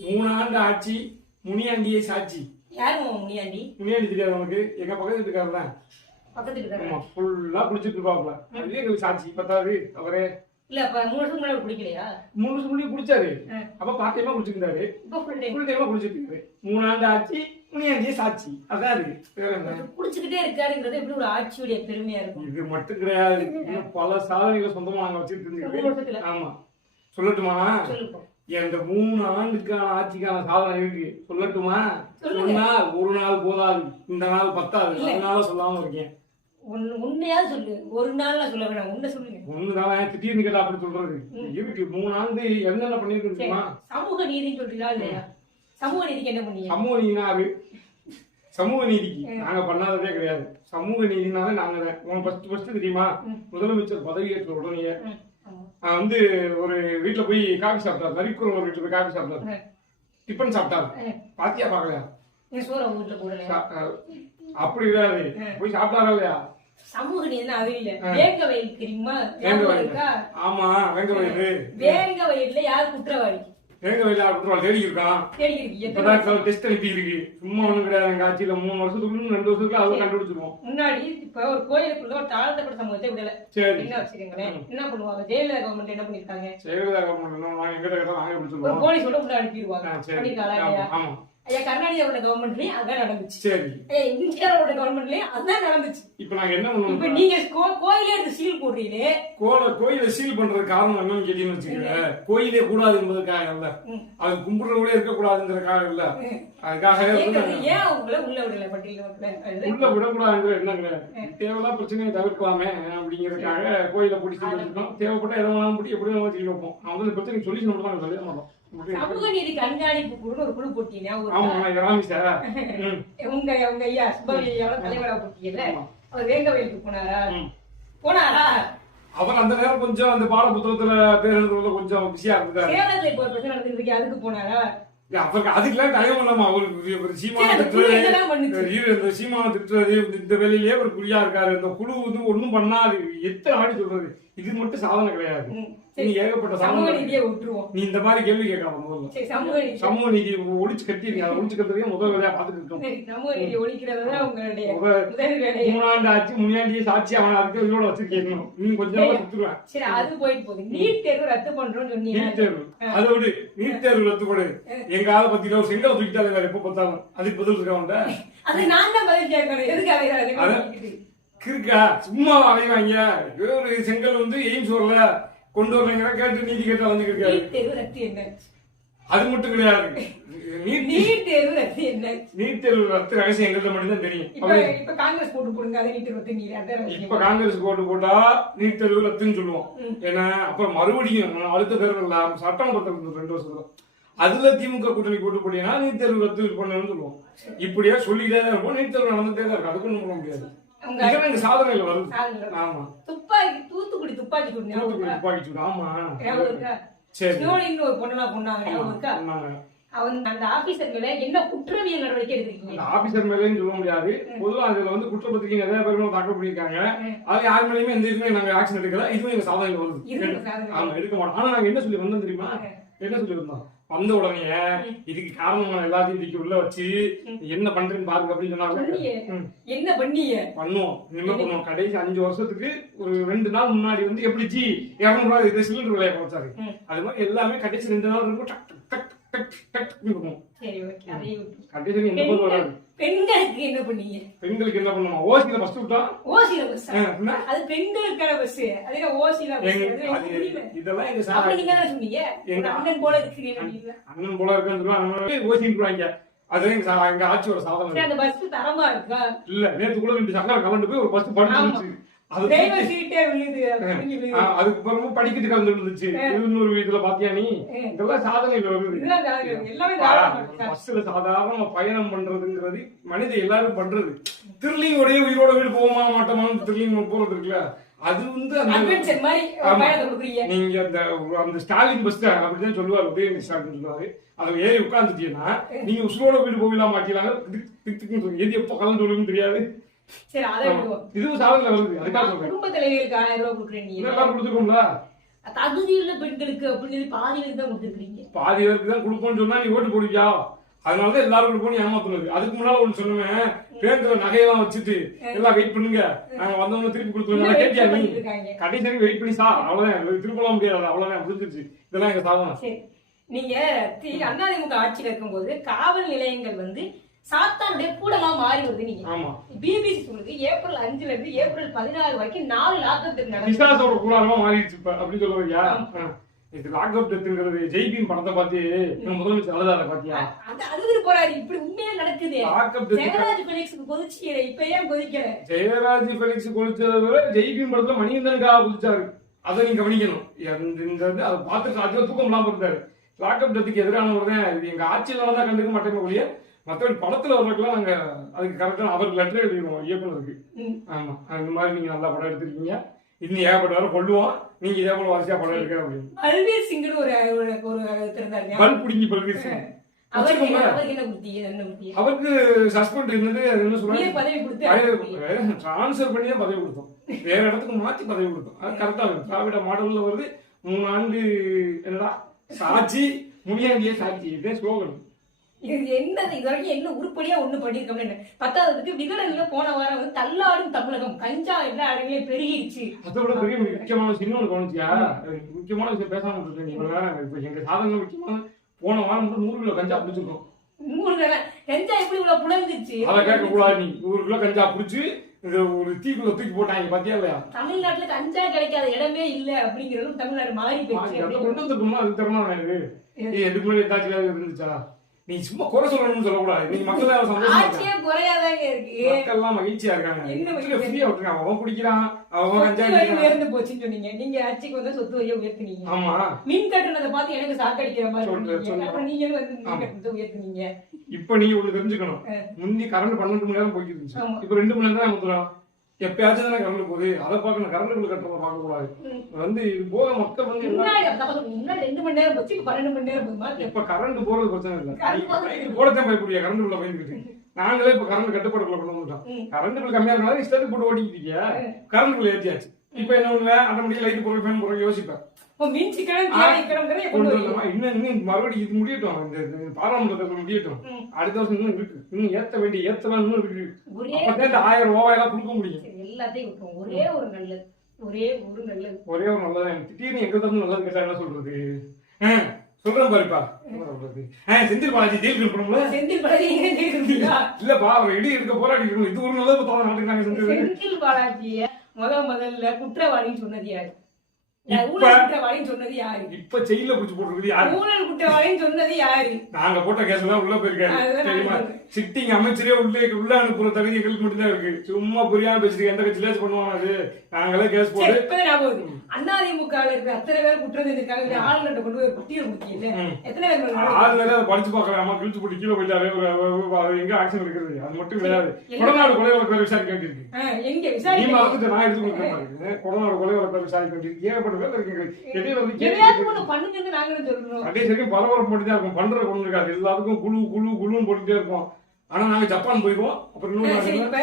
மூணு ஆண்டு ஆட்சி முனியாண்டியை சாட்சி. உன் முனியாண்டி? முனியாண்டி தெரியாது எங்க பக்கத்து வீட்டுக்காரர் தான். பக்கத்து ஃபுல்லா குடிச்சிட்டு இருப்பாப்ல அதுவே எங்களுக்கு சாட்சி. பத்தாவது அவரே. இல்ல அப்ப மூணு வருஷம் முன்னாடி பிடிக்கலையா மூணு வருஷம் முன்னாடி குடிச்சாரு. அப்ப பார்ட் டைமா குடிச்சிருந்தாரு இப்ப ஃபுல் டைம் ஃபுல் டைமா குடிச்சிட்டு இருக்காரு. மூணு ஆண்டு ஆட்சி முனியாண்டியை சாட்சி. அதான் இருக்கு வேற என்ன? குடிச்சுக்கிட்டே இருக்காருங்கிறது எப்படி ஒரு ஆட்சியுடைய பெருமையா இருக்கும்? இது மட்டும் கிடையாது. இன்னும் பல சாதனைகளை சொந்தமா நாங்க வருஷத்துல ஆமா. சொல்லட்டுமா? இந்த மூணு ஆண்டுக்கான ஆட்சிக்கான சாதனை இருக்கு. சொல்லட்டுமா. சொன்னா ஒரு நாள் போதாது இந்த நாள் பத்தாது. அதனால சொல்லாம இருக்கேன். உண்மையாவது சொல்லு. ஒரு நாள்ல சொல்ல வேணாம். உண்மை சொல்லுங்க. ஒண்ணுதான்? திடீர்னு கேட்டா அப்படி சொல்றது? இருக்கு மூணு ஆண்டு என்னென்ன பண்ணிருக்கு சரி. தெரியுமா சமூக நீதின்னு சொல்றீங்களா இல்லையா? சமூக நீதிக்கு என்ன பண்ணீங்க? சமூக நீதினாரு சமூக நீதிக்கு. நாங்க பண்ணாததே கிடையாது. சமூக நீதினாலே நாங்க தான். ஃபர்ஸ்ட் ஃபர்ஸ்ட் தெரியுமா? முதலமைச்சர் பதவியேற்ற உடனே வந்து ஒரு வீட்டுல போய் காபி சாப்பிட்டாரு. நரிக்குறவங்க ஒரு வீட்டுல போய் காபி சாப்பிட்டாரு. டிஃபன் சாப்பிட்டாரு. பாத்தியா பாக்கலையா அப்படி கிடையாது. போய் சாப்பிட்டாரா இல்லையா? சமூக நீதினா அது இல்ல. வேங்க வயல் தெரியுமா? ஆமா வேங்க வயலு. வேங்க வயல்ல யார் குற்றவாளி? வேங்க வயலு அப்படின்னு தேடி இருக்கான் இப்பதான் டெஸ்ட் அனுப்பி இருக்கு சும்மா ஒண்ணும் கிடையாது எங்க ஆட்சியில மூணு வருஷத்துக்குள்ள ரெண்டு வருஷத்துக்குள்ள அதை கண்டுபிடிச்சிருவோம். முன்னாடி இப்ப ஒரு கோயிலுக்குள்ள ஒரு தாழ்த்தப்பட்ட சமூகத்தை விடல. சரி. என்ன என்ன பண்ணுவாங்க? ஜெயலலிதா கவர்மெண்ட் என்ன பண்ணிருக்காங்க ஜெயலலிதா கவர்மெண்ட் நாங்க எங்கிட்ட கேட்டா நாங்க பிடிச்சிருவோம் போலீஸோட உள்ள அனுப்பிடுவாங்க. பண்ணிருக்காங்களா ஆமா. ஐயா கர்நாடகாவோட கவர்மெண்ட்லயும் அதான் நடந்துச்சு. சரி. ஐயா இந்தியாவோட கவர்மெண்ட்லயும் அதான் நடந்துச்சு. இப்ப நாங்க என்ன இப்ப பண்ணுவோம் நீங்க கோ- கோயிலே எடுத்து சீல் போடுறீங்களே? கோல கோயிலை சீல் பண்றது காரணம் என்னன்னு கேட்டீங்கன்னு வச்சுக்கோங்க. கோயிலே கூடாது என்பதற்காக இல்ல. அது கும்பிடுறவங்களே இருக்கக்கூடாதுங்கிறதுக்காக இல்ல. அதுக்காக நாங்க ஏன் உங்களை உள்ள விடல? பட்டியல உள்ள விடக்கூடாதுங்கிற என்னங்க தேவையில்லா பிரச்சனையை தவிர்க்கலாமே அப்படிங்கறதுக்காக கோயிலை பிடிச்சி தேவைப்பட்ட இடம் வேணாலும் பிடி எப்படி வேணாலும் செய்ய வைப்போம் அவங்க பிரச்சனை நாங்க சொல்லிட மாட்டோம். அப்படி- சமூக நீதி கண்காணிப்பு குழுன்னு ஒரு குழு போட்டீங்க. உங்க உங்க ஐயா சுப்பவி தலைவரா போட்டீங்கல்ல. அவர் வேங்க வயலுக்கு போனாரா. போனாரா? அவர் அந்த நேரம் கொஞ்சம் அந்த பாட புத்தகத்துல பேர் எழுதுறதுல கொஞ்சம் பிஸியா இருந்தாரு. சேலத்துல இப்போ ஒரு பிரச்சனை நடந்துட்டு இருக்கு. அதுக்கு போனாரா? அவருக்கு அதுக்கெல்லாம் டைம் இல்லாம அவருக்கு ஒரு சீமான குழு திட்டுறது சீமான திட்டுறது இந்த வேலையிலேயே ஒரு குறியா இருக்காரு. இந்த குழு வந்து ஒண்ணும் பண்ணாது. எத்தனை ஆடி சொல்றது? இது மட்டும் சாதனை கிடையாது. நீ ஏகப்பட்ட சமூக நீதியை விட்டுருவோம். நீ இந்த மாதிரி கேள்வி கேட்காம முதல்ல. சமூக நீதி. ஒழிச்சு கட்டிருக்கீங்க அதை ஒழிச்சு கட்டுறதே முதல் வேலையா பார்த்துட்டு இருக்கோம். சமூக நீதி ஒழிக்கிறது உங்களுடைய மூணாண்டு ஆச்சு முன்னாடியே சாட்சி அவனை அதுக்கு இதோட வச்சிருக்கீங்க நீ கொஞ்சம் நாள் சுத்துருவேன் சரி அது போயிட்டு போகுது. நீட் தேர்வு ரத்து பண்றோம்னு சொன்னீங்க. நீட் தேர்வு. அதை விடு. நீட் தேர்வு ரத்து கொடு. எங்க ஆளை பத்தி ஒரு செங்கல் தூக்கிட்டாலே வேற எப்ப பார்த்தாலும். அதுக்கு பதில் இருக்கா அது நான் தான் பதில் கேட்கணும். எதுக்கு கிறுக்கா சும்மா அலைவாங்க ஒரு செங்கல் வந்து எய்ம்ஸ் வரல. கொண்டு வரலைங்கிற கேட்டு நீதி கேட்டு ரத்து என்ன அது மட்டும் கிடையாது. நீட் நீட் தேர்வு ரத்து என்ன நீட் தேர்வு ரத்து ரகசியம் எங்களுக்கு மட்டும்தான் தெரியும். இப்ப காங்கிரஸ் போட்டு போடுங்க அதை நீட் ரத்து இப்ப. காங்கிரஸ் ஓட்டு போட்டா நீட் தேர்வு ரத்துன்னு சொல்லுவோம். ஏன்னா அப்புறம் மறுபடியும் அடுத்த தேர்தல் சட்டமன்றத்தில் ரெண்டு வருஷத்துல அதுல திமுக கூட்டணி போட்டு போட்டீங்கன்னா நீட் தேர்வு ரத்து பண்ணணும்னு சொல்லுவோம். இப்படியே சொல்லிட்டே தான் இருப்போம். நீட் தேர்வு நடந்துட்டே தான் இருக்கு. அதுக்கு ஒண்ணும் பண்ண முடியாது. சாதனையில வருது சாதனையில. ஆமா. துப்பாக்கி தூத்துக்குடி துப்பாக்கி சூடு தூத்துக்குடி? துப்பாக்கி சூடு. ஆமா சரி. ஸ்னோலின்னு ஒரு பொண்ணெல்லாம் கொண்டாங்க. ஞாபகம் அந்த ஆபீசர்களை என்ன குற்றவியல் நடவடிக்கை எடுத்திருக்கீங்க? ஆபீசர் மேலேயும் சொல்ல முடியாது. பொதுவா அதுல வந்து குற்றப்பத்திரிக்கை நிறைய பேர் மேல தாக்கல் பண்ணிருக்காங்க அது யார் மேலயுமே எந்த இதுவுமே நாங்க ஆக்ஷன் எடுக்கல. இதுவும் எங்க சாதனையில வருது. ஆமா எடுக்க மாட்டோம். ஆனா நாங்க என்ன சொல்லி வந்தோம் தெரியுமா? என்ன சொல்லி வந்தோம் வந்த உடனே இதுக்கு காரணம் எல்லாத்தையும் தூக்கி உள்ள வச்சு என்ன பண்றேன்னு பாருங்க அப்படின்னு சொன்னாங்க. பண்ணியே. என்ன பண்ணீங்க பண்ணுவோம். இனிமே பண்ணுவோம்? கடைசி அஞ்சு வருஷத்துக்கு ஒரு ரெண்டு நாள் முன்னாடி வந்து எப்படி ஜி இரநூறுவா இது சிலிண்டர் விலையை குறைச்சாரு. அது மாதிரி எல்லாமே கடைசி ரெண்டு நாள் இருக்கும் பெண்களுக்கு என்ன பண்ணீங்க? பெண்களுக்கு என்ன பண்ணணும் ஓசியில ஃபர்ஸ்ட் விட்டோம் ஓசில பஸ்? அது பெண்களுக்கான பஸ் அது பஸ் புரியல இதெல்லாம் எங்க சார் நீங்க தான் சொன்னீங்க. அண்ணன் போல இருக்கிறீங்க நீங்க. அண்ணன் போல இருக்குன்னு சொல்லுவாங்க ஓசின்றாங்க அது எங்க சா- எங்க ஆட்சியோட சரி, சாதனை. அந்த பஸ் தரமா இருக்கா? இல்ல நேத்து கூட ரெண்டு சக்கரை கலந்து போய் ஒரு பஸ் படிச்சு அது டிரைவர் சீட்டே விழுது அப்படின்னு விழுது. ஆ, அதுக்கு பிறகு படிக்கட்டு கலந்து இருந்துச்சு இன்னொரு இதுல பாத்தியா நீ? இதெல்லாம் இருக்கா? பஸ்ல சாதாரண பயணம் பண்றதுங்கிறது மனித எல்லாரும் பண்றது. திருலிங்கோடய உயிரோட வீடு போவோமா மாட்டோமான்னு திருலிங்கம் போறது இருக்குல்ல? அது வந்து நீங்க அந்த அந்த ஸ்டாலின் பஸ் அப்படிதான் சொல்லுவார் உதயநிதி ஸ்டாலின் சொல்லுவாரு. அதுல ஏறி உட்கார்ந்துட்டீங்கன்னா நீங்க உசுரோட வீடு போகலாம் மாட்டீங்களாங்க எது எப்போ கலந்து தெரியாது. சரி அதை விடுவோம் இதுவும் சாதனை வருது. அதுக்காக சொல்றேன். குடும்ப தலைவிகளுக்கு ஆயிரம் ரூபாய் கொடுக்குறேன் நீங்க இதெல்லாம் கொடுத்துருக்கோம்ல? தகுதியுள்ள பெண்களுக்கு அப்படின்னு பாதி பேருக்கு தான் கொடுத்துருக்கீங்க. பாதி பேருக்கு தான் கொடுப்போம்னு சொன்னா நீ ஓட்டு போடுவியா? அதனாலதான் எல்லாரும் கொடுப்போம்னு ஏமாத்துனது. அதுக்கு முன்னால ஒண்ணு சொன்னேன் பேங்க்ல நகையெல்லாம் வச்சுட்டு எல்லாம் வெயிட் பண்ணுங்க. நாங்க வந்தவங்க திருப்பி கொடுத்துருவோம். கேட்டியா நீ. கடைசி வெயிட் பண்ணி சார் அவ்வளவுதான். திருப்பலாம் முடியாது அவ்வளவுதான். முடிஞ்சிருச்சு இதெல்லாம் எங்க சாதனம் நீங்க அதிமுக ஆட்சியில இருக்கும்போது காவல் நிலையங்கள் வந்து சாத்தானுடைய கூடமா மாறி வருது நீங்க. ஆமா. பிபிசி சொல்லுது ஏப்ரல் அஞ்சுல இருந்து ஏப்ரல் பதினாறு வரைக்கும் நாலு லாக்அப் நடந்து விசாசோட கூடாரமா மாறிடுச்சு அப்படின்னு சொல்லுவியா இது லாக் அப் டெத்துங்கிறது ஜெய்பீம் படத்தை பார்த்து முதலமைச்சர் அழுதாத பாத்தியா? அது அழுது போறாரு இப்படி உண்மையா நடக்குது. லாக் அப் டெத்து ஜெகராஜ் பெலிக்ஸுக்கு கொதிச்சு இப்ப ஏன் கொதிக்கல? ஜெயராஜ் பெலிக்ஸ் குளிச்சதை விட ஜெய்பீம் படத்துல மணிகண்டனுக்காக குளிச்சாரு அதை நீங்க கவனிக்கணும். அதை பார்த்து அதிக தூக்கம் இல்லாம இருந்தாரு. லாக் அப் டெத்துக்கு எதிரானவர் தான். இது எங்க ஆட்சியில தான் கண்டுக்க மாட்டேங்க ஒழிய மற்றபடி படத்துல வர்றதுக்குலாம் நாங்க அதுக்கு கரெக்டான அவருக்கு லெட்டர் எழுதிடுவோம் இயக்குனருக்கு. ஆமா. அந்த மாதிரி நீங்க நல்லா படம் எடுத்திருக்கீங்க. இன்னும் ஏகப்பட்ட வர கொள்ளுவோம் நீங்க இதே போல வரிசையா படம் எடுக்க அப்படின்னு. பல்வீர் சிங்னு ஒரு ஒரு இருந்தாரு பல் பிடிங்கி பல்வீர் சிங் அவருக்கு சஸ்பெண்ட் இருந்தது அது என்ன சொல்றாங்க பதவி கொடுத்து டிரான்ஸ்ஃபர் பண்ணி தான் பதவி கொடுத்தோம். வேற இடத்துக்கு மாத்தி பதவி கொடுத்தோம். அது கரெக்டா திராவிட மாடல்ல வருது. மூணு ஆண்டு என்னடா சாட்சி முனியாண்டிய சாட்சி. இதே ஸ்லோகன் என்ன இது வரைக்கும் என்ன உருப்படியா ஒண்ணு பண்ணிருக்கோம்னு பத்தாவதுக்கு விகடன்ல போன வாரம் வந்து தள்ளாடும் தமிழகம். கஞ்சா எல்லா இடங்களையும் பெருகிடுச்சு. அதை விட பெரிய முக்கியமான விஷயம் ஒன்று கவனிச்சியா? முக்கியமான விஷயம் பேசாம இருக்கேன் இப்ப எங்க சாதனை முக்கியமான போன வாரம் மட்டும் நூறு கிலோ கஞ்சா பிடிச்சிருக்கோம். நூறு தடவை. கஞ்சா? எப்படி இவ்வளவு புலந்துச்சு அதை கேட்க கூடாது நீ. நூறு கிலோ கஞ்சா பிடிச்சி இது ஒரு தீக்குள்ள தூக்கி போட்டாங்க பாத்தியா இல்லையா? தமிழ்நாட்டுல கஞ்சா கிடைக்காத இடமே இல்ல அப்படிங்கறதும் தமிழ்நாடு மாறி போயிடுச்சு. கொண்டு வந்துருக்கோம்னா அது திறமை இது. ஏய், இதுக்கு முன்னாடி ஏதாச்சும் இருந்துச்சா? நீ சும்மா குறை சொல்லணும்னு சொல்லக்கூடாது. நீ மக்கள் எல்லாம் சந்தோஷமா குறையாதாங்க இருக்கு. மக்கள் எல்லாம் மகிழ்ச்சியா இருக்காங்க. என்ன மகிழ்ச்சி? ஃப்ரீயா விட்டுருக்காங்க. அவன் குடிக்கிறான். அவன் கஞ்சா. உயர்ந்து போச்சுன்னு சொன்னீங்க. நீங்க ஆட்சிக்கு வந்து சொத்து வரியை உயர்த்தினீங்க. ஆமா. மின் கட்டணத்தை பார்த்து எனக்கு சாக்கடிக்கிற மாதிரி. அப்புறம் நீங்களும் வந்து மின் ஆமா. கட்டணத்தை உயர்த்தினீங்க. இப்ப நீ ஒண்ணு தெரிஞ்சுக்கணும். முந்தி கரண்ட் பன்னெண்டு மணி நேரம் ஆமா. இப்ப ரெண்டு மணி நேரம் தான் எப்பயாச்சும் தானே கரண்ட் போகுது? அதை பார்க்கணும். கரண்ட் பில் கட்டுறத பார்க்க கூடாது. வந்து இது போக மக்கள் வந்து எல்லாம் முன்னாடி ரெண்டு மணி நேரம் போச்சு பன்னெண்டு மணி நேரம் இப்ப கரண்ட் போறது பிரச்சனை இல்ல. போடத்தான் பயப்படுவியா கரண்ட் பில்ல பயந்துக்கிட்டு நாங்களே இப்ப கரண்ட் கட்டுப்பாடுக்குள்ள கொண்டு வந்துட்டோம். கரண்ட் பில் கம்மியா இருந்தாலும் இஷ்டத்துக்கு போட்டு ஓட்டிக்கிட்டீங்க கரண்ட் பில் ஏற்றியாச்சு இப்ப என்ன பண்ணுவேன் ஆட்டோமேட்டிக் லைட் போடுற ஃபேன் போடுற யோசிப்பேன் மறுபடியும் இது முடியட்டும். இந்த பாராளுமன்றத்தில் முடியட்டும். அடுத்த வருஷம் இன்னும் இருக்கு. இன்னும் ஏத்த வேண்டிய ஏத்தலாம் இன்னும் இருக்கு. ஆயிரம் ரூபாயெல்லாம் கொடுக்க முடியும். எல்லாத்தையும் விட்டுருவோம். ஒரே ஒரு நல்லது ஒரே ஒரு நல்லது ஒரே ஒரு நல்லதா திடீர்னு எங்க தரணும் நல்லது கேட்டா என்ன சொல்றது? சொல்றேன் பாருப்பா. சொல்றது? செந்தில் பாலாஜி ஜெயிலுக்கு இருக்கணும்ல செந்தில் பாலாஜி எங்க ஜெயிக்கிறீங்களா இல்லப்பா அவர் இடி எடுக்க போராடி இருக்கணும் இது ஒரு நல்லது தோண நாட்டுக்கு நாங்க செஞ்சது செந்தில் பாலாஜிய முத முதல்ல குற்றவாளின்னு சொன்னது யாரு? இப்ப- ஜெயில பிடிச்சு போட்டுருக்குது யாரு? ஊழல் குற்றவாளின்னு சொன்னது யாரு? நாங்க போட்ட கேஸ் எல்லாம் உள்ள போயிருக்காரு. தெரியுமா. சிட்டிங் அமைச்சரே உள்ளே உள்ள அனுப்புற தகுதி எங்களுக்கு மட்டும்தான் இருக்கு. சும்மா புரியாம பேசிட்டு எந்த கட்சியில பண்ணுவாங்க அது? நாங்களே கேஸ் சரி, போட்டு. அதிமுக இருக்கிற அத்தனை பேர் குற்றம் இல்ல, ஆளுநர்கிட்ட கொண்டு போய் கொடுத்தீங்கல்ல ம். எத்தனை பேர் அதை படிச்சு பார்க்கலாமா? கிழிச்சு போட்டு கீழே போயிட்டாரு. அது எங்க ஆக்ஷன் இருக்கிறது அது மட்டும் கிடையாது கொடநாடு கொலை வழக்கு விசாரிக்க வேண்டியிருக்கு. எங்க நீ விசாரிக்க மறந்துட்டு நான் எடுத்து கொடுக்குற மாதிரி கொடநாடு கொலை வழக்கு விசாரிக்க வேண்டியிருக்கு. ஏகப்பட்ட வேலை இருக்கு பண்ணுங்கன்னு நாங்களும் சொல்றோம். கடைசி வரைக்கும் பரபரப்பு போட்டுட்டே இருக்கும். பண்ற கொண்டு இருக்காது. எல்லாத்துக்கும் குழு குழு குழுன்னு போட்டுட்டே இருப்போம். ஆனா நாங்க ஜப்பான் போயிருவோம் அப்புறம் இப்ப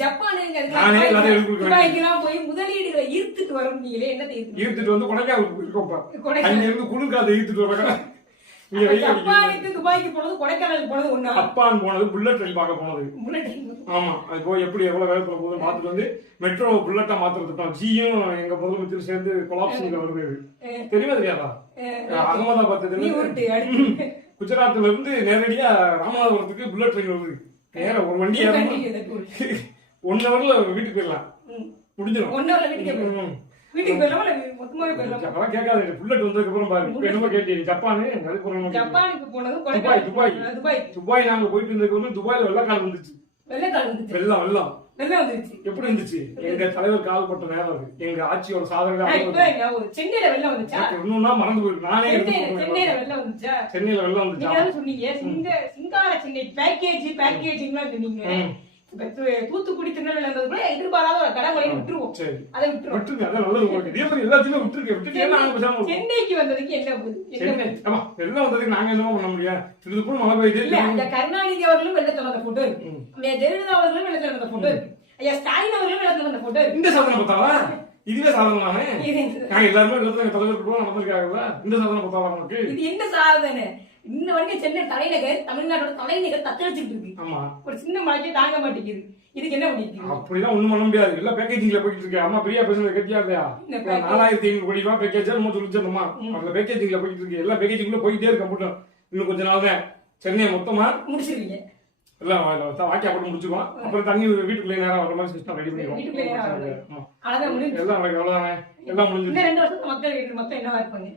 ஜப்பானுங்க நானே எல்லாத்தையும் எடுத்து கொடுக்க வேண்டியது. துபாய்க்கெல்லாம் போய் முதலீடுகளை ஈர்த்துட்டு வரும் நீங்களே என்ன ஈர்த்து ஈர்த்துட்டு வந்து கொடைக்கானல் போயிருக்கோம். அங்க இருந்து குளிர்காத ஈர்த்துட்டு வர இங்க வெயில் அடிக்குது. ஜப்பானுக்கு துபாய்க்கு போனது கொடைக்கானல் போனது ஒண்ணா? ஜப்பான் போனது புல்லட் பார்க்க போனது. முன்னாடி ஆமா அது போய் எப்படி எவ்வளவு வேகத்துல போகுது பார்த்துட்டு வந்து மெட்ரோ புல்லட்டா மாத்துற திட்டம் ஜியும் எங்க முதலமைச்சர் சேர்ந்து கொலாப்சிங்ல வருது. தெரியுமா தெரியாதா? அகமதாபாத் குஜராத்ல இருந்து நேரடியா ராமநாதபுரத்துக்கு புல்லட் ட்ரெயின் வருது. நேரா ஒரு வண்டி ஒன் ஹவர்ல வீட்டுக்கு போயிடலாம். முடிஞ்சிடும். ஒன்னு வீட்டுக்கு போயிடலாம். வீட்டுக்கு போயிடலாமா கேட்காது. புல்லட் வந்ததுக்கு அப்புறம் பாரு. என்னமோ கேட்டீங்க. ஜப்பானு. ஜப்பானுக்கு போனது துபாய், துபாய். துபாய். நாங்க போயிட்டு இருந்ததுக்கு வந்து துபாயில வெள்ளக்கால் வந்துச்சு. வெள்ளக்கால் வந்துச்சு. வெள்ளம் வெள்ளம். வந்துருச்சு? எப்படி இருந்துச்சு எங்க தலைவர் கால் பட்ட நேரம் அது. எங்க ஆட்சியோட சாதனை ஞாபகம். சென்னையில வெள்ளம் வந்துச்சா? இன்னும்னா மறந்து போயிருக்கு. நானே சென்னையில வெள்ளம் வந்துச்சா? சென்னையில வெள்ளம் வந்துச்சா? சொன்னீங்க. சிங்க சிங்கார சென்னை பேக்கேஜ் பேக்கேஜ்லாம் சொன்னீங்க. தூத்துக்குடி திருநெல்வேலி வந்தது கூட எதிர்பாராத ஒரு கடற்கரையை விட்டுருவோம். அதை விட்டுருவோம். சென்னைக்கு வந்ததுக்கு என்ன வெள்ளம் வந்ததுக்கு நாங்க என்னமோ பண்ண முடியும்? மழை பெய்யுது அந்த கருணாநிதி அவர்களும் வெள்ளத்துல வந்த போட்டோ இருக்கு. ஜெயலலிதா அவர்களும் வெள்ளத்துல வந்த போட்டோ இருக்கு. ஐயா ஸ்டாலின் அவர்களும் வெள்ளத்துல வந்த போட்டோ இந்த சாதனை பார்த்தாவா இதுவே சாதனை நாங்க எல்லாருமே எங்க தலைவர் கூட நடந்திருக்காங்கல்ல இந்த சாதனை பத்தாவா நமக்கு இது என்ன சாதனை? இன்ன வரைக்கும் சென்னை தலைநகர் தமிழ்நாட்டோட தலைநகர் தத்தளிச்சுட்டு இருக்கு. ஆமா. ஒரு சின்ன மழைக்கே தாங்க மாட்டேங்குது. இதுக்கு என்ன பண்ணிருக்கு அப்படிதான் ஒண்ணும் பண்ண முடியாது. எல்லாம் பேக்கேஜிங்ல போயிட்டு இருக்கு. அம்மா பிரியா பேசுறது கட்டியா இல்லையா? நாலாயிரத்தி ஐநூறு கோடி ரூபாய் பேக்கேஜ் நம்ம சொல்லிச்சோம்மா அந்த பேக்கேஜிங்ல போயிட்டு இருக்கு. எல்லா பேக்கேஜிங்ல போயிட்டே இருக்க மட்டும் இன்னும் கொஞ்ச நாள் தான் சென்னை மொத்தமா முடிச்சிருவீங்க. எல்லாம் வா- வாக்கியா போட்டு முடிச்சுக்குவோம். அப்புறம் தண்ணி வீட்டுக்குள்ளே நேரம் வர மாதிரி சிஸ்டம் ரெடி. பண்ணிடுவோம். எல்லாம் அவ்வளவுதானே? எல்லாம் முடிஞ்சு இந்த ரெண்டு வருஷத்துல மக்கள் மக்கள் என்னவா இருப்பாங்க?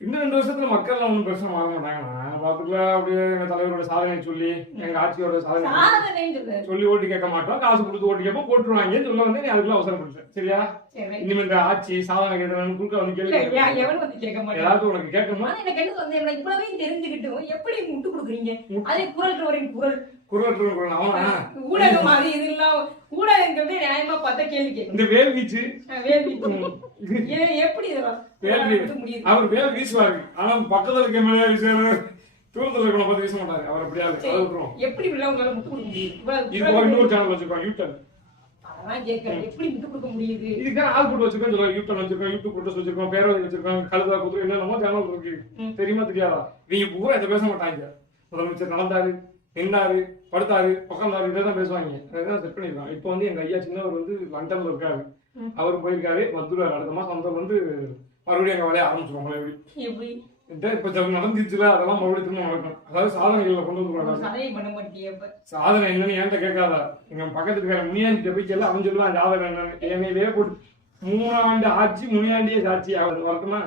இன்னும் ரெண்டு வருஷத்துல மக்கள் ஒன்றும் பெருசா மாற மாட்டாங்கண்ணா. பாத்துக்கலாம் அப்படியே எங்க தலைவரோட சாதனை சொல்லி எங்க ஆட்சியோட சாதனை சொல்லி ஓட்டு கேட்க மாட்டோம். காசு கொடுத்து ஓட்டு கேட்போம். போட்டுருவாங்கன்னு சொல்ல வந்து நீ அதுக்குள்ள அவசரப்படுறேன் சரியா. இனிமே இந்த ஆட்சி சாதனை கேட்கறேன்னு குறுக்க வந்து கேள்வி ஏதாவது உனக்கு கேட்கணுமா? எனக்கு என்ன வந்து இவ்வளவு தெரிஞ்சுக்கிட்டும் எப்படி முட்டு கொடுக்குறீங்க? அதே குரல் குரல். ஊடகம் அது இதெல்லாம் ஊடகங்கிறது நியாயமா பார்த்தா கேள்வி கேட்கும் இந்த வேல் வீச்சு. இது ஏன் எப்படி இதெல்லாம் இது முடியுது? அவர் வேல் வீசுவாரு. ஆனா பக்கத்துல இருக்க மேலே வீசுவாரு. தூரத்துல இருக்கவனை பார்த்து வீச மாட்டாரு. அவர் அப்படியா எப்படி உள்ள உங்களால முட்டு கொடுக்க முடியுது? இவ்வளவு இது போக இன்னொரு சேனல் வச்சிருக்கோம் யூடியூப் அதான் கேட்கறேன் எப்படி முட்டு கொடுக்க முடியுது? இதுக்கான ஆள் போட்டு வச்சிருக்கோம் சொல்லுவாங்க யூடியூப் வச்சிருக்கோம் யூடியூப் போட்டு வச்சிருக்கோம் பேரவை வச்சிருக்கோம் கழுதா குதிரை என்னென்னமோ சேனல் இருக்கு. தெரியுமா தெரியாதா? நீங்க பூரா இதை பேச மாட்டாங்க. முதலமைச்சர் நடந்தாரு. நின்னாரு படுத்தாரு உட்காந்தாரு இதை தான் பேசுவாங்க. அதான் செட் பண்ணிருக்காங்க. இப்போ வந்து எங்க ஐயா சின்னவர் வந்து லண்டன்ல இருக்காரு. அவர் போயிருக்காரு வந்துருவாரு அடுத்த மாசம் வந்தவர் வந்து மறுபடியும் எங்க வேலையை ஆரம்பிச்சிருவோம் எப்படி? இப்ப சில நடந்துச்சுல அதெல்லாம் மறுபடியும் திரும்ப நடக்கும் அதாவது சாதனைகளை கொண்டு ஒரு வந்து சதையை பண்ண மாட்டியே அப்ப. சாதனை என்னன்னு என்கிட்ட கேட்காத. எங்க பக்கத்துல இருக்கிற முனியாண்டி போய் கேள்வி அவன் சொல்லுவான் சாதனை என்னன்னு. என்னையவே போட்டு மூணாண்டு ஆட்சி முனியாண்டியே சாட்சி அவர் வரட்டுமா